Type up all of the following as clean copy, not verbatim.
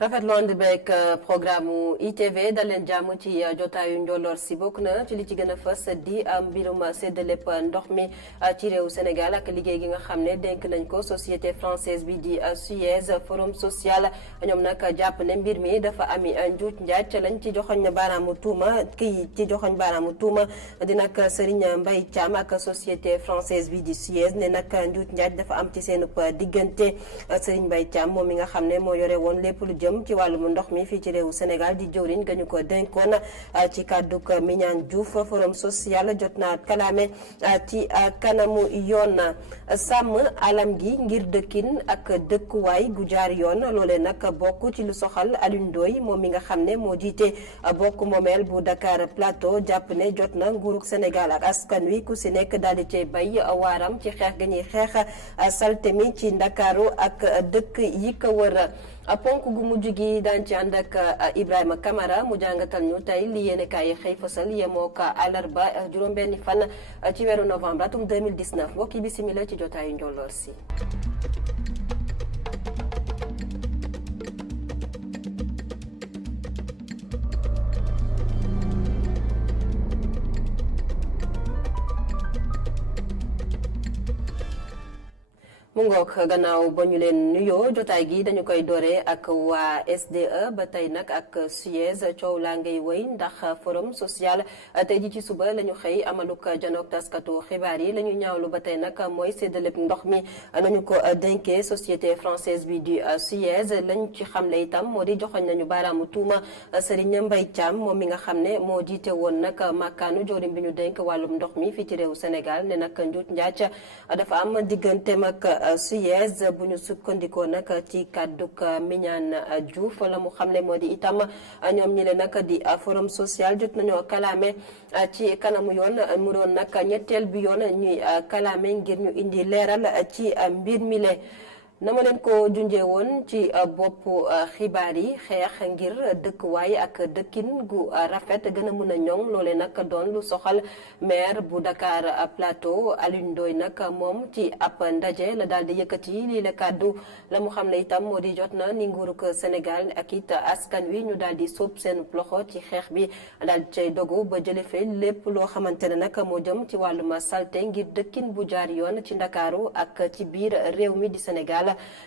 rafetlu ànd beeg programme mu ITV dal leen jàmm ci jotaayu njolloor si bokk na ci li ci gën a fës di mbirum séddalep ndox mi ci réew Sénégal ak liggéey gi nga xam ne dénk nañ ko société française bi di Suez forum social ñoom nag jàpp ne mbir mi dafa ami njuuj njaaj lañ ci joxoñ baaraamu tuuma kii ci joxoñ baaraamu tuuma di nag Serigne Mbaye Thiam ak société française bi di Suez ne nag njuuj njaaj dafa am ci seen diggante Serigne Mbaye Thiam moom mi nga xam ne moo yore woon lépp lu jëm ci wàllum ndox mi fii ci réewu Sénégal di jëwriñ gañu ko dénkoon ci kàdduk Mignane Diouf forum social jot naa kalaame ci kanamu yoon sàmm alam gi ngir dëkkin ak dëkkuwaay gu jaar yoon loolee nag bokk ci lu soxal Alioune Ndoye moom mi nga xam ne moo jiite bokk moomeel bu Dakar Plateau jàpp ne jot na nguurug Sénégal ak askan wi ku si nekk daal di cay bay waaram ci xeex ga ñuy xeex salte mi ci Ndakaaru ak dëkk yi ko wër ponk gu mujj gi daan ci ànd ak Ibrahima Camara mu jàngatal ñu tey li yéene kaay yi xëy fësal yemoo ka àllarba juróom-benni fan ci weeru novembre atum 2019 mbokk yi bisimila ci jotaayu njolloor si. mu ngoog gannaaw ba ñu leen nuyoo jotaay gi dañu koy dooree ak waa SDE ba tey nag ak Suez coow laa ngay wëy ndax forum social tey ji ci suba la ñu xëy amaluk janook taskatu xibaar yi la ñu ñaawlu ba tey nag mooy séddaleb ndox mi nañu ko dénkee société française bi du Suez lañ ci xamle itam moo di joxoñ nañu baaraamu tuuma Serigne Mbaye Thiam moom mi nga xam ne moo jiite woon nag màkkaanu joorim bi ñu dénk wàllum ndox mi fii ci réewu Sénégal ne nag njuut njaac dafa am digganteem ak Suez bu ñu sukkandikoo nag ci kàdduk Mignane Diouf la mu xamle moo di itam ñoom ñi le nag di forum social jot nañoo kalaame ci kanamu yoon mu doon nag ñetteel bi yoon ñuy kalaame ngir ñu indi leeral ci mbir mi le na ma leen ko junjee woon ci bopp xibaar yi xeex ngir dëkkuwaay ak dëkkin gu rafet gën a mën a ñoŋ loole nag doon lu soxal maire bu Dakar Plateau Alioune Ndoye nag moom ci ab ndaje la daal di yëkkati lii la kàddu la mu xam ne itam moo di jot na ni nguurug Sénégal ak it askan wi ñu daal di sóob seen loxo ci xeex bi daal di cay dogu ba jële fe lépp loo xamante ne nag moo jëm ci wàllum salte ngir dëkkin bu jaar yoon ci Ndakaaru ak ci biir réew mi di Sénégal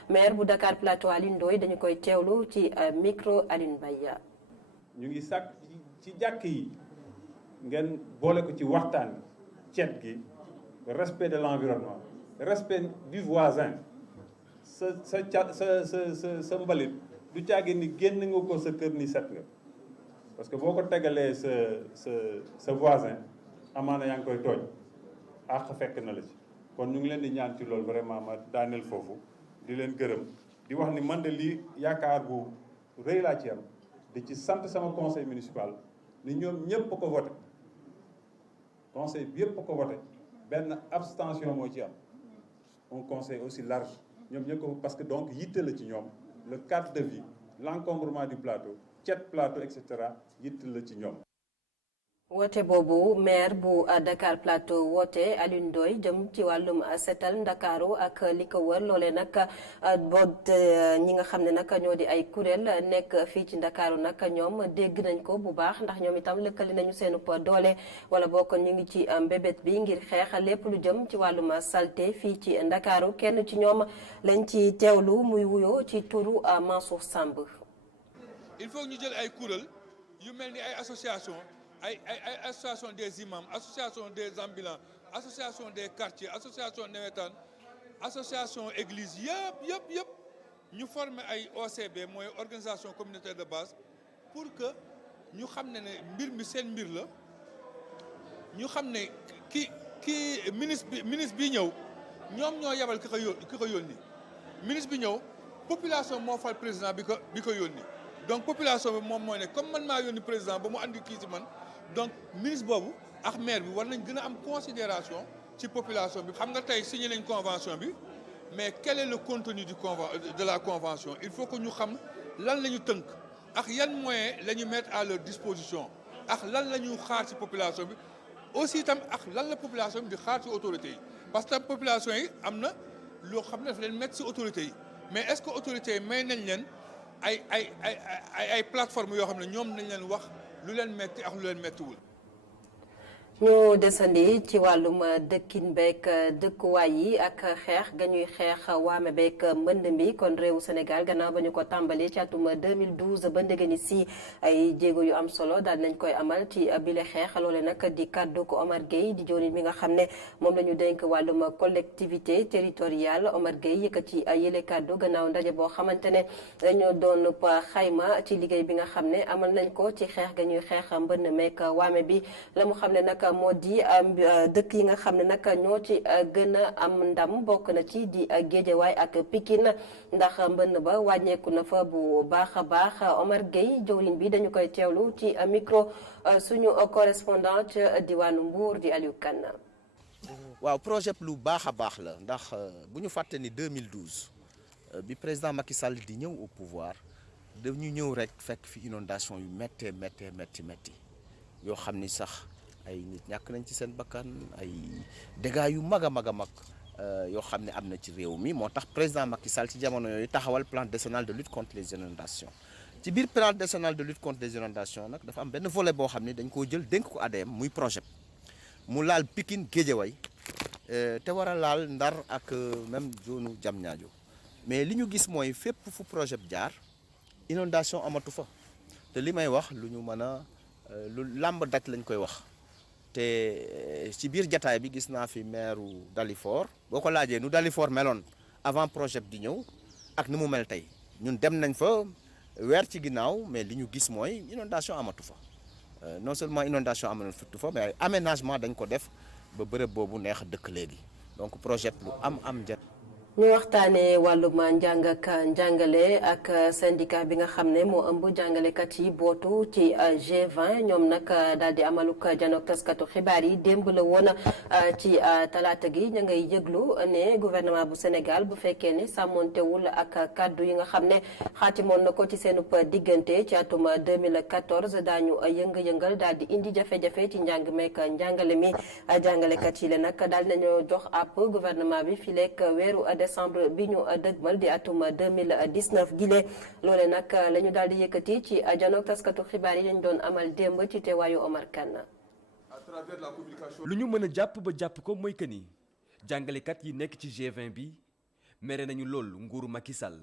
maire bu Dakar Plateau Alioune Ndoye dañu koy teewlu ci micro Alioune Mbaye. ñu ngi sàkk ci jàkk yi ngeen boole ko ci waxtaan cet gi respect de l'environnement respect du voisin sa mbalit du caagi ni génn nga ko sa kër ni set nga parce que boo ko tegalee sa voisin amaana yaa ngi koy tooñ àq fekk na la ci kon ñu ngi leen di ñaan ci loolu vraiment ma daaneel foofu di leen gërëm di wax ni man de lii yaakaar bu rëy laa ci am di ci sant sama conseil municipal ni ñoom ñëpp ko voté conseil bi yëpp ko voté benn abstention moo ci am un conseil aussi large ñoom ñëpp ko parce que donc yitte la ci ñoom le cadre de vie l'encombrement du plateau cet plateau et cetera yitte la ci ñoom. woote boobu maire bu Dakar Plateau woote Alioune Ndoye jëm ci wàllum setal Ndakaaru ak li ko wër loolee nag boot ñi nga xam ne nag ñoo di ay kuréel nekk fii ci Ndakaaru nag ñoom dégg nañ ko bu baax ndax ñoom itam lëkkali nañu seenu doole wala bokk ñu ngi ci mbébét bi ngir xeex lépp lu jëm ci wàllum salte fii ci Ndakaaru kenn ci ñoom lañ ci teewlu muy wuyoo ci turu Mansour Samb. il faut ñu jël ay kuréel yu mel ni ay association ay association des imams association des ambulants association des quartiers association nawetaan association église yëpp ñu former ay OCB mooy organisation communautaire de base pour que ñu xam ne mbir mi seen mbir la ñu xam ne ki ministre bi ñëw ñoom ñoo yebal ki ko yónni ministre bi ñëw population moo fal président bi ko yónni donc population bi moom mooy ne comme man maa yónni président ba mu andi kii ci man donc ministre boobu ak maire bi war nañ gën a am considération ci population bi xam nga tey signé nañ convention bi mais quel est le contenu de la convention il faut que ñu xam lan la ñu tënk ak yan moyens la ñu mettre à leur disposition ak lan la ñu xaar ci population bi aussi itam ak lan la population bi di xaar ci autorités yi parce que population yi am na loo xam ne daf leen mettre ci autorités yi mais est-ce que autorités yi may nañ leen ay plateforme yoo xam ne ñoom nañ leen wax lu leen metti ak lu leen mettiwul. ñu desandi ci wàllum dëkkin beek dëkkuwaay yi ak xeex ga ñuy xeex waame beek mbënd mi kon réewu Sénégal gannaaw ba ñu ko tàmbali ci atum 2012 ba ndege ni si ay jéego yu am solo daal nañ koy amal ci bile xeex loole nag di kàddu ko Omar Gueye di jëwriñ mi nga xam ne moom la ñu dénk wàllum collectivité territoriale Omar Gueye yëkkati yële kàddu gannaaw ndaje boo xamante ne dañoo doon xayma ci liggéey bi nga xam ne amal nañ ko ci xeex ga ñuy xeex mbënd meek waame bi la mu xam ne nag moo di dëkk yi nga xam ne nag ñoo ci gën a am ndam bokk na ci di Géejawaay ak Pikine ndax mbënn ba wàññeeku na fa bu baax a baax Omar Gueye jëwriñ bi dañu koy teewlu ci micro suñu correspondant ci diwaanu Mbour di Aliou Kane. waaw projet lu baax a baax la ndax bu ñu fàtte ni 2012 bi président Macky Sall di ñëw au pouvoir dañu ñëw rek fekk fi inondation yu métti yoo xam ni sax ay nit ñàkk nañ ci seen bakkan ay dégâts yu mag a mag yoo xam ne am na ci réew mi moo tax président Macky Sall ci jamono yooyu taxawal plan décennal de lutte contre les inondations ci biir plan décennal de lutte contre les inondations nag dafa am benn volet boo xam ne dañ koo jël dénk ko ADM muy projet mu laal Pikine Guédiawaye te war a laal Ndar ak même zone Diamniadio mais li ñu gis mooy fépp fu projet bi jaar inondation amatu fa te li may wax lu ñu mën a lu làmb daj lañ koy wax te ci biir jataay bi gis naa fi maire Dalifort boo ko laajee nu Dalifort meloon avant projet bi di ñëw ak ni mu mel tey ñun dem nañ fa weer ci ginnaaw mais li ñu gis mooy inondation amatu fa non seulement inondation amatu fa mais aménagement dañ ko def ba bërëb boobu neex dëkk léegi donc projet lu am njëriñ. ñu waxtaanee wàllum njàng ak njàngale ak syndicat bi nga xam ne moo ëmb jàngalekat yi bootu ci G20 ñoom nag daal di amaluk janook taskatu xibaar yi démb la woon ci talaata gi ña ngay yëglu ne gouvernement bu Sénégal bu fekkee ne sàmmontewul ak kaddu yi nga xam ne xaatimoon na ko ci seenub diggante ci atum 2014 daañu yëngal daal di indi jafe-jafe ci njàng meek njàngale mi jàngalekat yi la nag daal nañoo jox ab gouvernement bi fi lekk weeru décembre bi ñu dëgmal di atum 2019 gile loole nag la ñu daal di yëkkati ci janook taskatu xibaar yi lañ doon amal démb ci teewaayu Omar Kane. lu ñu mën a jàpp ba jàpp ko mooy que ni jàngalekat yi nekk ci G20 bi mere nañu loolu nguuru Macky Sall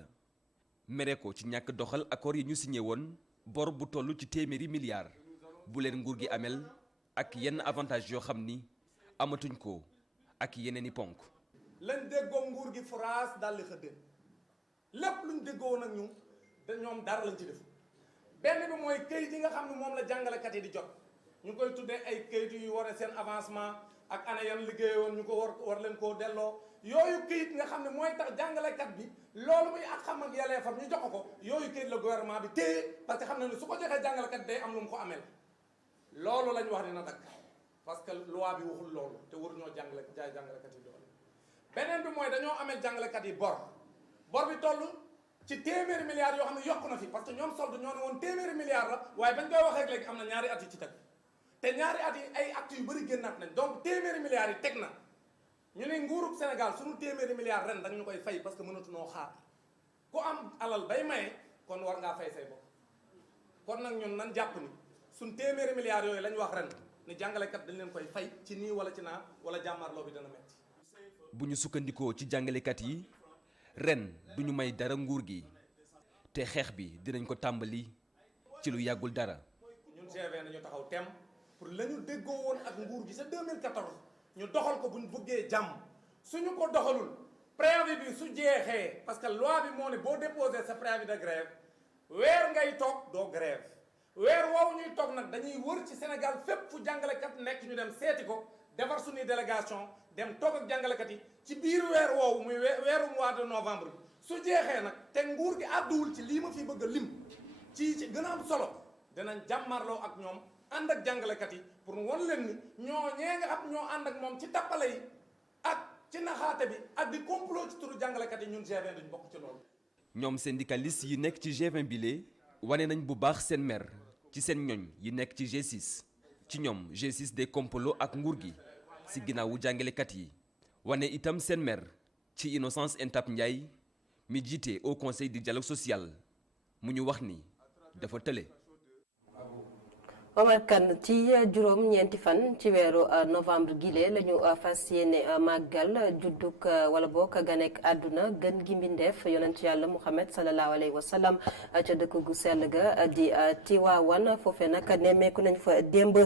mere ko ci ñàkk doxal accord yi ñu signé woon bor bu toll ci téeméeri milliards bu leen nguur gi amel ak yenn avantage yoo xam ni amatuñ ko ak yeneen i ponk. lañ déggoo nguur gi France daal di xëddeen lépp luñ déggoo nag ñu ñoom dara lañ ci def benn bi mooy këyit yi nga xam ne moom la jàngalekat yi di jot ñu koy tuddee ay këyit yu waree seen avancement ak année yan liggéeyoon ñu ko war leen koo delloo yooyu këyit nga xam ne mooy tax jàngalekat bi loolu muy ak xam ak yelleefam ñu jox ko yooyu këyit la gouvernement bi téye parce que xam na ne su ko joxee jàngalekat day am lu mu ko ameel loolu lañ wax dina dakk parce que loi bi waxul loolu te waruñoo jàngalekat yi doole beneen bi mooy dañoo amee jàngalekat yi bor bi toll ci téeméeri milliards yoo xam ne yokk na fi parce que ñoom solde ñoo ne woon téeméeri milliards la waaye bañ koy waxee léegi am na ñaari at yi ci teg te ñaari at yi ay actes yu bëri génnaat nañ donc téeméeri milliards yi teg na ñu ne nguurub Sénégal suñu téeméeri milliards ren dañ ñu koy fay parce que mënatunoo xaar ku am alal bay maye kon war ngaa fay say bopp kon nag ñun nan jàpp ni suñ téeméeri milliards yooyu lañ wax ren ni jàngalekat dañ leen koy fay ci nii wala ci naa wala jàmmarloo bi dana metti bu ñu sukkandikoo ci jàngalekat yi ren duñu may dara nguur gi te xeex bi dinañ ko tàmbali ci lu yàggul dara. ñun G20 nañu taxaw tem pour la ñu déggoo woon ak nguur gi sa 2014 ñu doxal ko bu ñu bëggee jàmm suñu ko doxalul préavis bi su jeexee parce que loi bi moo ne boo déposé sa préavis de grève weer ngay toog doo grève weer woowu ñuy toog nag dañuy wër ci Sénégal fépp fu jàngalekat nekk ñu dem seeti ko defar suñuy délégation dem toog ak jàngalekat yi ci biir weer woowu muy weeru mois de novembre bi su jeexee nag te nguur gi àdduwul ci lii ma fi bëgg a lim ci gën a am solo danañ jàmmarloo ak ñoom ànd ak jàngalekat yi pour won leen ni ñoo ñee nga xam ñoo ànd ak moom ci tappale yi ak ci naxaate bi ak di complot ci turu jàngalekat yi ñun G20 duñ bokk ci loolu. ñoom syndicalistes yi nekk ci G20 bile wane nañ bu baax seen mer ci seen ñoñ yi nekk ci G6 ci ñoom G6 des complot ak nguur gi si ginnaawu jàngalekat yi wane itam seen mer ci Innocence Ntap Ndiaye mi jiite au conseil du dialogue social mu ñu wax ni dafa tële. Omar Kane ci juróom-ñeenti fan ci weeru novembre gile la ñu fas yéene màggal juddug wala boog ganek àdduna gën gi mbindeef yonent yàlla Muhammad sallallahu alayhi wa sallam ca dëkk gu sell ga di Tiwaawan foofee nag nemmeeku nañ fa démb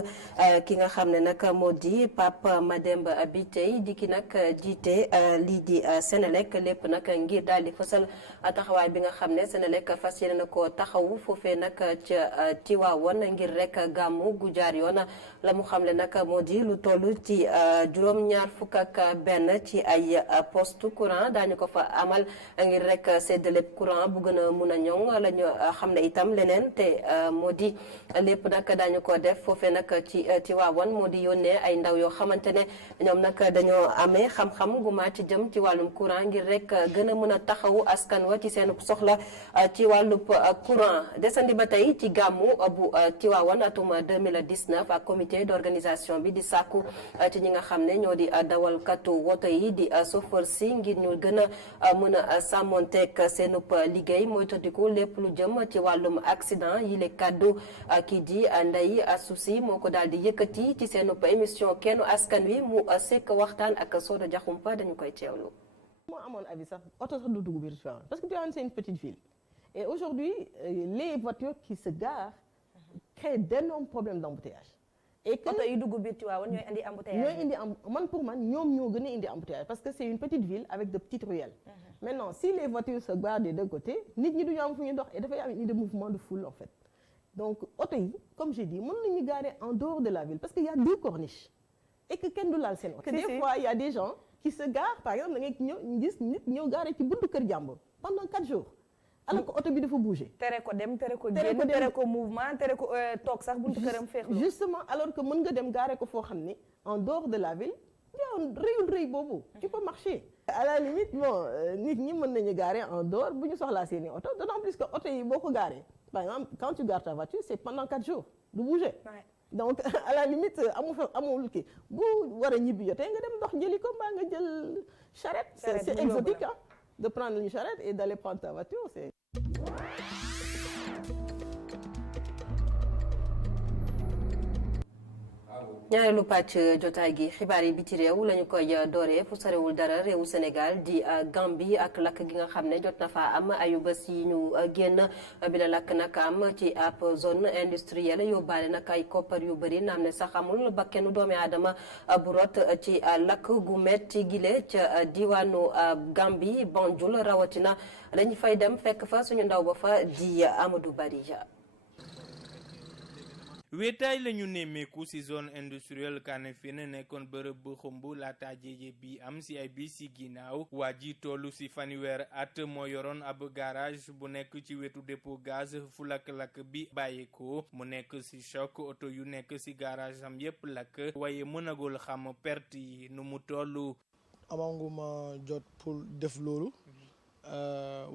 ki nga xam ne nag moo di Pape Mademba Bitèye di ki nag jiite lii di Senelec lépp nag ngir daal di fësal taxawaay bi nga xam ne Senelec fas yéene na ko taxawu foofee nag ca Tiwaawan ngir rek. gàmmu gu jaar yoon la mu xamle nag moo di lu toll ci juróom-ñaar fukk ak benn ci ay poste courant daañu ko fa amal ngir rek séddale courant bu gën a mun a ñoŋ la ñu xam ne itam leneen te moo di lépp nag daañu ko def foofee nag ci Tiwaawan moo di yónnee ay ndaw yoo xamante ne ñoom nag dañoo amee xam-xam gu màcc jëm ci wàllum courant ngir rek gën a mën a taxawu askan wa ci seen soxla ci wàllub courant desandi ba tey ci gàmmu bu Tiwaawan atum 2019 ak comité d'organisation bi di sàkku ci ñi nga xam ne ñoo di dawalkatu woto yi di chauffeur si ngir ñu gën a mën a sàmmonteeg seenub liggéey mooy tëddiku lépp lu jëm ci wàllum accident yi le kaddu kii di Ndeye Assoussi moo ko daal di yëkkati ci seenub émission kennu askan wi mu sekk waxtaan ak Soda Diakhoumpa dañu koy teewlu. moo amoon avis sax oto sax du dugg biir Tivaouane parce que Tivaouane c'est une petite ville et aujourd'hui les voitures qui se garent créent d'énormes problèmes d'embouteillage. Et que oto yi dugg biir Tivaouane ñooy indi embouteillage. man pour man ñoom ñoo gën a indi embouteillage parce que c'est une petite ville avec de petites ruelles. Maintenant si les voitures se garent des deux côtés nit ñi duñu am fu ñu dox et dafay am une idée de mouvement de foule en fait. Donc oto yi comme j'ai dit mën nañu garer en dehors de la ville parce que y a deux corniches et que kenn du laal seen oto. Des fois il y a des gens qui se garent par exemple da ngay ñëw gis nit ñëw garer ci buntu kër jàmbur pendant 4 jours. alors que oto bi dafa bouger. tere ko dem tere ko génn tere ko mouvement tere ko toog sax buntu këram féexlu. justement alors que mën nga dem garer ko foo xam ni en dehors de la ville yow rëyul rëy boobu. tu peux marcher. à la limite bon nit ñi mën nañu garer en dehors bu ñu soxlaa seeni oto d'autant plus que oto yi boo ko garer par exemple quand tu gares ta voiture c'est pendant 4 jours du bouger. donc à la limite amul kii bu war a ñibbi jotee nga dem dox jëli ko mbaa nga jël charrette. c'est exotique hein de prendre une charrette et d'aller prendre ta voiture c'est. ñaareelu pàcc jotaay gi xibaar yi biti réew lañu koy dooree fu sorewul dara réewu Sénégal di Gambie ak lakk gi nga xam ne jot na faa am ayu bés yi ñu génn bi la lakk nag am ci ab zone industrielle yóbbaale nag ay koppar yu bëri naam ne sax amul bakkenu doomi aadama bu rot ci lakk gu metti gile ca diwaanu Gambie Banjul rawatina lañu fay dem fekk fa suñu ndaw ba fa di Amadou Bari. wéetaay la ñu nemmeeku ci zone industrielle Kanifing nekkoon bërëb bu xumb laata jéje bi am ci ay bis ci ginnaaw waa ji tollu ci fanweer at moo yoroon ab garage bu nekk ci wetu dépôt gaz fu lakk-lakk bi bàyyeekoo mu nekk ci choc oto yu nekk ci garage am yépp lakk waaye mënagul xam perte yi nu mu tollu. amanguma jot pour def loolu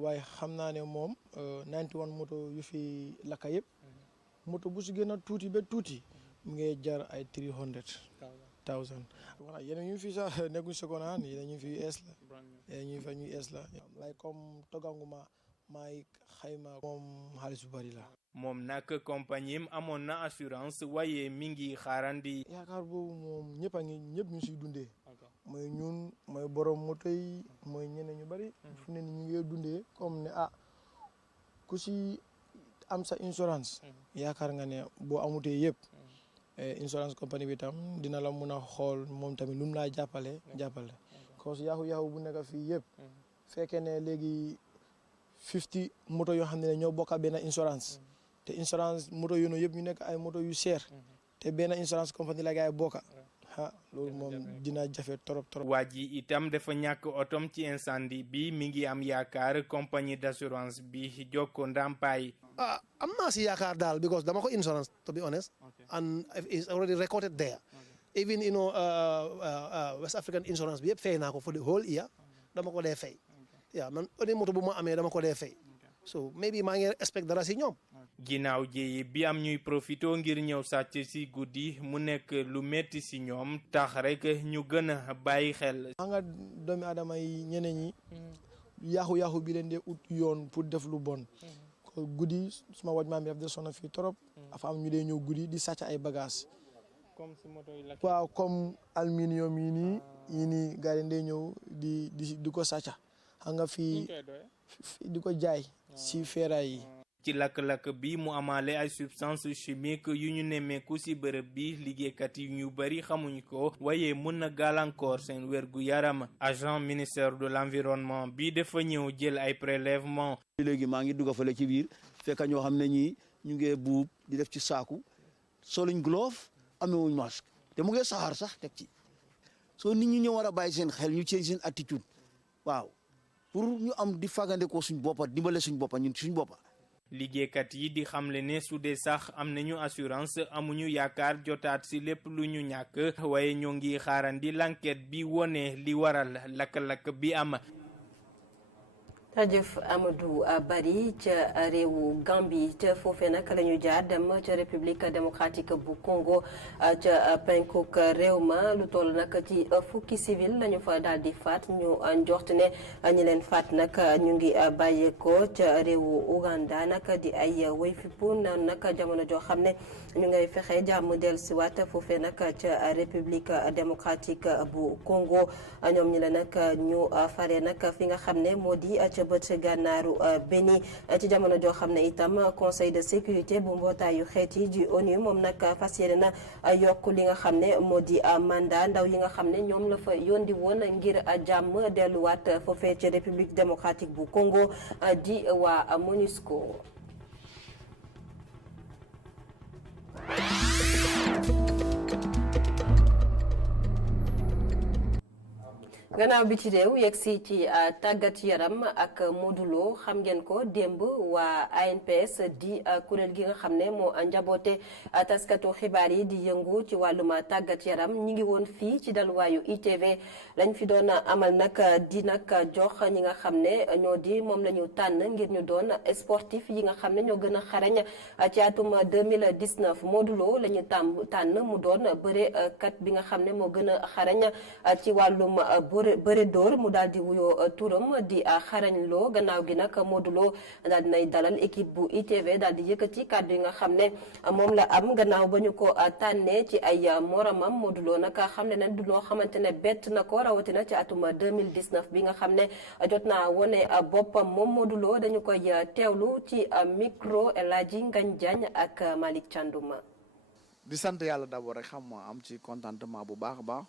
waaye xam naa ne moom 91 moto yu fi lakka yépp moto bu si gën a tuuti ba tuuti mu ngi jar ay 300,000. voilà yeneen ñu fi sax nekkuñ seconde hand yeneen ñu fi US la yeneen ñu fa ñu US la lay comme toganguma maay xayma moom xaalis bu bari la. moom nag compagnie am amoon na assurance waaye mi ngi xaarandi. yaakaar boobu moom ñëpp ñu siy dundee. mooy ñun mooy borom moto yi mooy ñeneen ñu bari. fu ne ni ñu ngi dundee comme ne ku si am sa insurance yaakaar nga ne boo amutee yëpp insurance compagnie bi tam dina la mun a xool moom tamit lu mu laa jàppale cause yaaxu bu nekk fii yëpp fekkee ne léegi 50 moto yoo xam ne ñoo bokk benn insurance te insurance moto yoonu yëpp ñu nekk ay moto yu cher te benn insurance compagnie la gaay bokka loolu moom dina jafe trop. waa ji itam dafa ñàkk otom ci incendie bi mi ngi am yaakaar compagnie d'assurance bi jokko ndàmpaay. am naa si yaakaar daal because dama ko insurance to be honest and it's already recorded there even West African insurance bi yëpp fay naa ko for the whole year dama ko dee fay man moto bu ma amee dama ko dee fay so maybe maa ngi expect dara si ñoom. ginnaaw jéyi bi am ñuy profito ngir ñëw sàcc ci guddi mu nekk lu metti ci ñoom tax rek ñu gën a bàyyi xel. maa nga doomi aadama yi ñeneen ñi yaaxu bi leen dee ut yoon pour def lu bon guddi suma waj maam bi daf de sonn fii trop dafa am ñu dee ñëw guddi di sàcc ay bagages waaw comme aluminium yi nii gars yi dee ñëw di ko sàcc xam nga fii di ko jaay si feeraay yi. ci lakk-lakk bi mu amaale ay substances chimiques yu ñu nemmeeku ci bërëb bi liggéeykat yi ñu bari xamuñ ko waaye mën na gàllankoor seen wérgu yaram agent ministère de l'environnement bi dafa ñëw jël ay prélèvement léegi maa ngi dugg fale ci biir fekk ñoo xam ne ñii ñu ngi buub di def ci saaku soluñ glove amewuñ masque te mu ngi saxaar sax teg ci soo nit ñi ñoo war a bàyyi seen xel ñu ci seen attitude waaw pour ñu am di fagandekoo suñ boppa dimbale suñ boppa ñun suñ boppa liggéeykat yi di xamle ne su dee sax am nañu assurance amuñu yaakaar jotaat ci lépp lu ñu ñàkk waaye ñoo ngi xaarandi l'enquête bi wone li waral lakk-lakk bi am. jërëjëf Amadou Bari ca réewu Gambie ca foofee nag la ñu jaar dem ca république démocratique bu Congo ca penkuk réew ma lu toll nag ci fukki civil lañu fa daal di faat ñu njort ne ñi leen faat nag ñu ngi bàyyeekoo ca réewu Uganda nag di ay woy fippu naan nag jamono joo xam ne ñu ngay fexe jàmm dellusiwaat foofee nag ca république démocratique bu Congo ñoom ñi la nag ñu fare nag fi nga xam ne moo di bët gànnaaru Beni ci jamono joo xam ne itam conseil de sécurité bu mbootaayu xeet yi di ONU moom nag fas yéene na yokk li nga xam ne moo di mandat ndaw yi nga xam ne ñoom la fa yóndi woon ngir jàmm delluwaat foofee ci république démocratique bu Congo di waa MONUSCO. gannaaw bi ci réew yegg si ci tàggat yaram ak Modou Lo xam ngeen ko démb waa ANPS di kuréel gi nga xam ne moo njaboote taskatu xibaar yi di yëngu ci wàllum tàggat yaram ñi ngi woon fii ci dalwaayu ITV lañ fi doon amal nag di nag jox ñi nga xam ne ñoo di moom la ñu tànn ngir ñu doon sportif yi nga xam ne ñoo gën a xarañ ci atum 2019 Modou Lo la ñu tànn mu doon bëre kat bi nga xam ne moo gën a xarañ ci wàllum bëre dóor mu daal di wuyoo turam di xarañ loo gannaaw gi nag Modou Lo daal di nay dalal équipe bu ITV daal di yëkkati kàddu yi nga xam ne moom la am gannaaw ba ñu ko tànnee ci ay moromam Modou Lo nag xam ne du loo xamante ne bett na ko rawatina ci atum 2019 bi nga xam ne jot naa wone boppam moom Modou Lo dañu koy teewlu ci micro El Hadji Ngagne Diagne ak Malick Thiandouma. di sant yàlla d'abord rek xam ma am ci contentement bu baax a baax.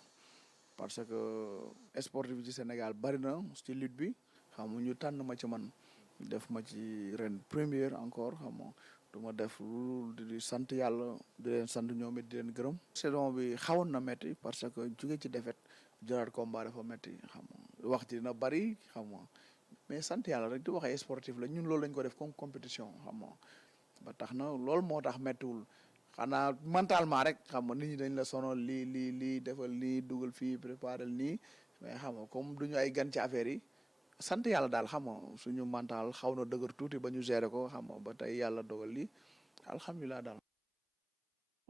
parce que sportif bi ci Sénégal bari na ci lutte bi xam nga ñu tànn ma ci man def ma ci ren première encore xam nga du ma def lu di sant yàlla di leen sant ñoom it di leen gërëm. saison bi xawoon na métti parce que jóge ci défaite jëlaat combat dafa métti xam nga wax ci dina bari xam nga mais sant yàlla rek di wax ay sportif la ñun loolu lañ ko def comme compétition xam nga ba tax na loolu moo tax méttiwul. xanaa mentalement rek xam nga nit ñi dañ la sonal lii defal nii dugal fii préparer nii mais xam nga comme duñu ay gan ci affaire yi sant yàlla daal xam nga suñu mental xaw na dëgër tuuti ba ñu gérer ko xam nga ba tey yàlla dogal lii alhamdulilah daal.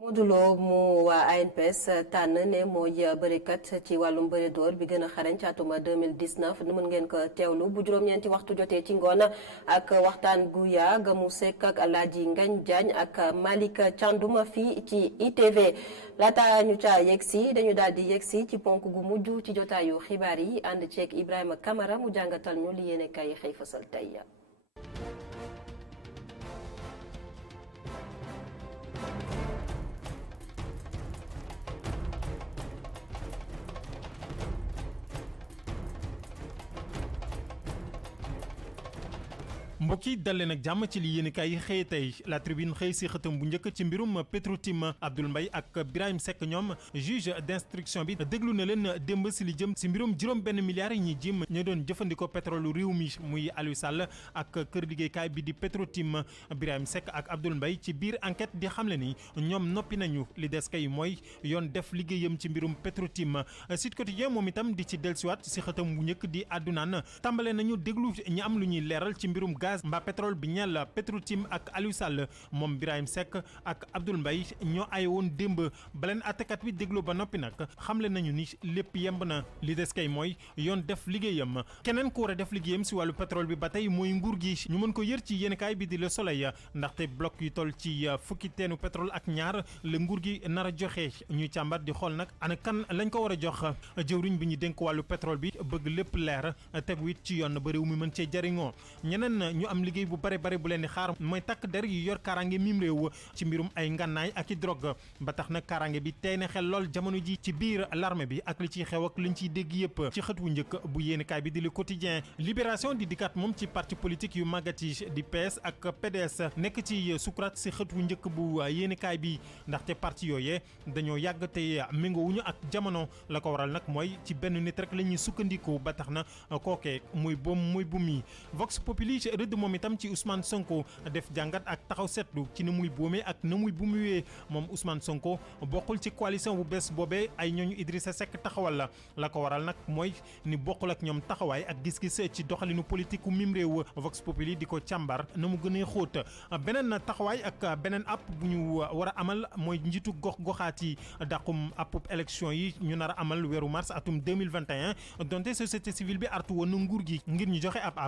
Modou Lo mu waa ANPS tànn ne mooy bërikat ci wàllum bëri door bi gën a xarañ ci atum 2019 mën ngeen ko teewlu bu juróom-ñeenti waxtu jotee ci ngoon ak waxtaan gu yaa ga mu sekk ak El Hadji Ngagne Diagne ak Malick Thiandouma fii ci ITV laata ñu caa yegg si dañu daal di yegg si ci ponk gu mujj ci jotaayu xibaar yi ànd ceeg Ibrahima Camara mu jàngatal ñu li yéene kay xëy fasal tey. mbokk yi dal leen ak jàmm ci li yéen kay xëy tey la tribune xëy si xëtam bu njëkk ci mbirum Petrotim Abdoul Mbaye ak Birahim Seck ñoom juge d'instruction bi déglu na leen démb si li jëm si mbirum juróom benn milliards yi ñuy jim ñu doon jëfandikoo pétrole réew mi muy Aliou Sall ak kër liggéeykaay bi di Petrotim Birahim Seck ak Abdoul Mbaye ci biir enquête di xamle ni ñoom noppi nañu li des kay mooy yoon def liggéeyam ci mbirum Petrotim Sud Quotidien moom itam di ci dellusiwaat si xëtam bu njëkk di àddunaan tàmbale nañu déglu ñi am lu ñuy leeral ci mbirum gaz gaz mbaa pétrole bi ñeel Petro-Tim ak Aliou Sall moom Birahim Seck ak Abdoul Mbaye ñoo ay woon démb baleen àttekat wi déglu ba noppi nag xamle nañu ni lépp yemb na li des kay mooy yoon def liggéeyam keneen ku war a def liggéeyam si wàllu pétrole bi ba tey mooy nguur gi ñu mën ko yër ci yéenekaay bi di Le Soleil ndaxte bloc yu toll ci fukki teenu pétrole ak ñaar la nguur gi nar a joxe ñuy càmbar di xool nag ana kan lañ ko war a jox jëwriñ bi ñu dénk wàllu pétrole bi bëgg lépp leer tegu it ci yoon ba réew mi mën cee jariñoo ñeneen ñu am liggéey bu bare bare bu leen di xaar mooy takk der yu yor kaaraange mim réew ci mbirum ay ngànnaay ak i drogue ba tax nag kaaraange bi tey na xel lool jamono ji ci biir l'armée bi ak li ciy xew ak liñ ciy dégg yëpp ci xët wu njëkk bu yéenekaay bi di Le Quotidien Libération di dikkaat moom ci parti politique yu màggat yi di PS ak PDS nekk ci sukuraat si xët wu njëkk bu yéenekaay bi ndaxte parti yooyee dañoo yàgg te méngoowuñu ak jamono la ko waral nag mooy ci benn nit rek la ñuy sukkandiku ba tax na kookee muy bu mi Vox Populi rëdd moom itam ci Ousmane Sonko def jàngat ak taxaw seetlu ci na muy boomee ak na muy bumuwee moom Ousmane Sonko bokkul ci coalition bu bees boobee ay ñooñu Idrissa Seck taxawal la ko waral nag mooy ni bokkul ak ñoom taxawaay ak gis-gis ci doxalinu politique u mim réew Vox Populi di ko càmbar na mu gën a xóot beneen taxawaay ak beneen app bu ñu war a amal mooy njiitu gox-goxaat yi dàqum appub élection yi ñu nar a amal weeru mars atum 2021 donte société civile bi artu woon na nguur gi ngir ñu joxe ab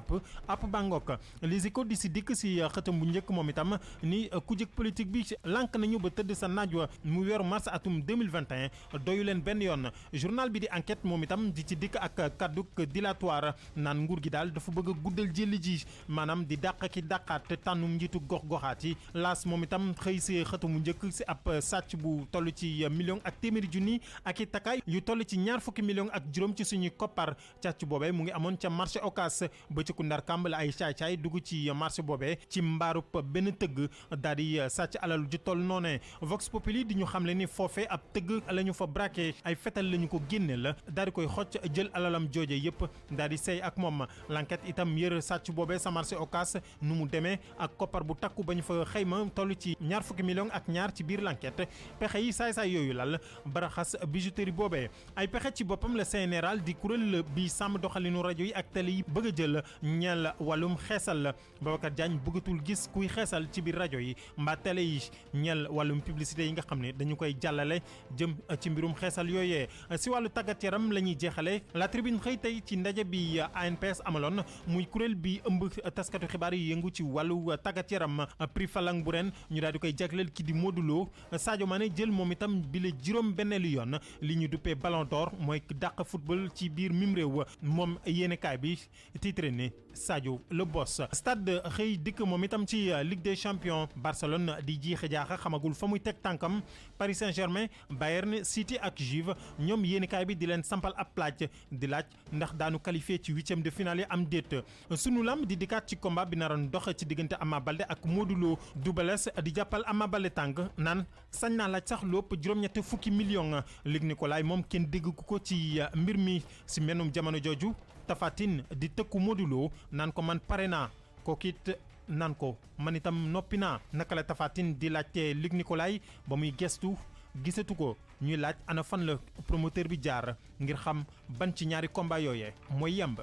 app bangok Les Échos di si dikk si xëtam bu njëkk moom itam ni kujje politique bi lànk nañu ba tëdd sa naaj wa mu weeru mars atum 2021 doyu leen benn yoon journal bi di enquête moom itam di ci dikk ak kadduk dilatoire naan nguur gi daal dafa bëgg a guddal jëli ji maanaam di dàq ki dàqaat tànnum njiitu gox-goxaat yi laas moom itam xëy si xëtam bu njëkk si ab sàcc bu toll ci million ak téeméeri junni ak i takkaay yu toll ci 20 millions ak juróom ci suñuy koppar càcc boobee mu ngi amoon ca marché Ocass ba ci ku ndar kàmb la ay caay-caay dugg ci marché boobee ci mbaarub benn tëgg daal di sàcc alal ju toll noonee Vox Populi di ñu xamle ni foofee ab tëgg la ñu fa braqué ay fetal la ñu ko génne la daal di koy xocc jël alalam jooje yëpp daal di sey ak moom l'enquête itam yër sàcc boobee sa marché Ocass nu mu demee ak koppar bu takku ba ñu fa xëyma toll ci 20 millions ak ñaar ci biir l'enquête pexe yi saay-saay yooyu lal baraxas bijouterie boobee ay pexe ci boppam la CNRAL di kuréel bi sàmm doxalinu rajo yi ak télé yi bëgg a jël ñeel wàllum xeesal la Babacar Diagne bëggatul gis kuy xeesal ci biir rajo yi mbaa télé yi ñeel wàllum publicité yi nga xam ne dañu koy jàllale jëm ci mbirum xeesal yooyee si wàllu tàggat yaram la ñuy jeexale La Tribune xëy tey ci ndaje bi ANPS amaloon muy kuréel bi ëmb taskatu xibaar yi yëngu ci wàllu tàggat yaram prix Falang bu ren ñu daal di koy jagleel ki di Modou Lo Sadio Mané jël moom itam bi la juróom benneelu yoon li ñu duppee Ballon d'Or mooy dàq football ci biir mim réew moom yéenekaay bi titré ne Sadio le boss stade xëy dikk moom itam ci Ligue des champions Barcelone di jiixa jaaxa xamagul fa muy teg tànkam Paris Saint-Germain Bayern City ak Juve ñoom yéenekaay bi di leen sampal ab laaj di laaj ndax daanu qualifié ci 8e de finale yi am déet sunu lam di dikkaat ci combat bi naroon dox ci diggante Ama Baldé ak Modou Lo Double Less di jàppal Ama Baldé tànk naan sañ naa laaj sax lépp juróom-ñetti fukki millions Luc Nicolaï moom kenn dégg ko ci mbir mi si menum jamono jooju Tapha Tine di tëkku Modou Lo naan ko man pare naa kookit naan ko man itam noppi naa naka la Tapha Tine di laajte Luc Nicolaï ba muy gestu gisatu ko ñuy laaj ana fan la promoteur bi jaar ngir xam ban ci ñaari combat yooyee mooy yemb.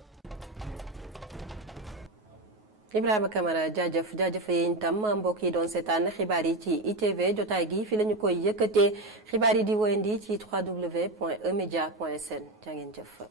Ibrahima Camara jaajëf yéen tam mbokk yi doon seetaan xibaar yi ci ITV jotaay gi fi la ñu koy yëkkatee xibaar yi di woyandi ci www.emedia.sn jaa ngeen jëf.